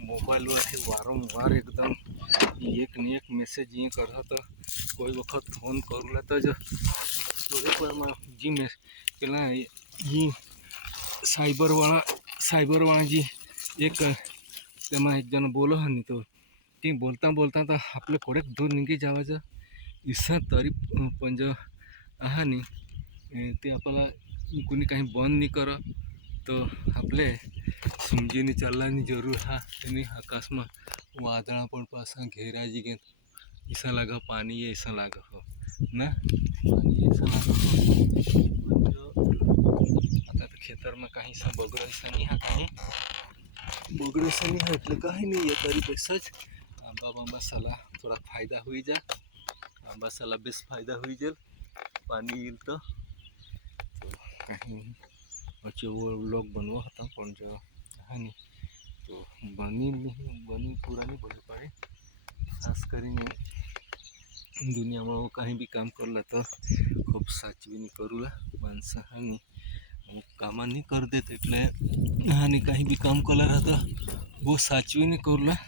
मोबाईलवर हे वारंवार एकदम एक ने एक मेसेज इ करतो कोई वक्त फोन करू लागतो ज को जी मेला सायबरवाणा सायबरवाणा जी एक तेमा एक जन बोल नी तो। ती बोलता बोलता तो आपले कोडे दूर निघे जाव ज। ईसा तरी पंजा आह नि। ती आपला कुणी काही बंद नी कर तो आपले સમજીને ચાલવાની જરૂર હા એની આકાશમાં વાદળા પણ પાછા ઘેરાજી કે ઈસા લાગે પાણી ऐसा લાગે હો ના પાણી ऐसा લાગે હો પણ જો आता तर ખેતરમાં કાંઈ સા બગડે સા નહીં હા કાંઈ બગડે સા નહીં હા એટલે કાંઈ નહીં એ તારી पैसा જ આંબા બાંબા સલા થોડા ફાયદા હોઈ જા આંબા સલા બેસ ફાયદા હોઈ જાય પાણી येईल તો તો કાંઈ વચ્ચે વ્લોગ બનવો હતો પણ જો અને તો બની નહીં બની પૂરાની ભલે પાડે ખાસ કરીને દુનિયામાં કાંઈ બી કામ કરલા તો ખૂબ સાચવીને કરુલા માણસા હાની અમુક કામાં નહીં કરી દેત એટલે હાની કાંઈ બી કામ કરલા તો બહુ સાચવીને કરુલા